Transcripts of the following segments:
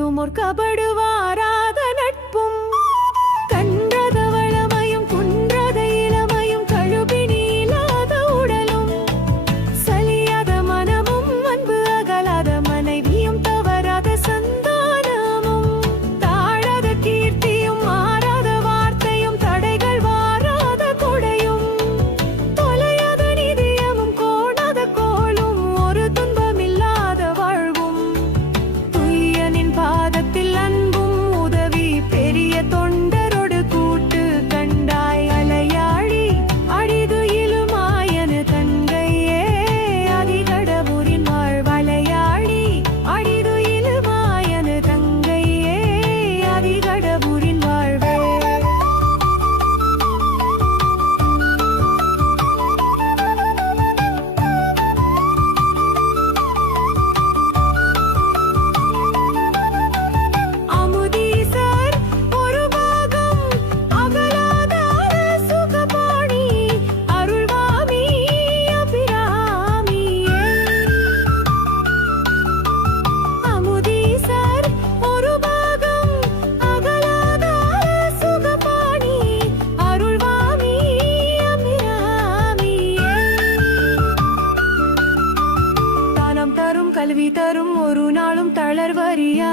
எப்போதும் ஒரு கபடு வாராத நட்பும் கன்றது வளமையும் குன்றது இளமையும் கழுபினி இல்லாத உடலும் சலியாத மனமும் அன்பு அகலாத மனைவியும் தவறாத சந்தானமும் தாழாத கீர்த்தியும் மாறாத வார்த்தையும் தடைகள் வாராத கொடையும் தொலையாத நிதியமும் கோணாத கோளும் ஒரு துன்பமில்லாத வாழ்வும் துய்யனின் பாதத்தில் அன்பும் உதவி பெரிய தொண்டரோடு கூட்டு கண்டாய் அலையாழி அடிது இலுமாயனு தங்கையே அதிகடவுரின் வாழ்வலையாழி அடிது இலுமாயனு தங்கையே அதிகடவுரின் வாழ்வே அமுதீசர் ஒரு பாகம் அகலாதார சுகபாணி அருள்வாமி அபிராமியே அமுதீசர் ஒரு பாகம் அகலாதார சுகபாணி அருள்வாமி அபிராமியே தானம் தரும் கல்வி தரும் ஒரு நாளும் தளர்வறியா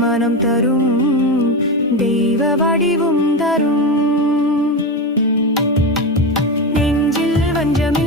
மனம் தரும் தெய்வ வடிவும் தரும் நெஞ்சில் வஞ்சமில்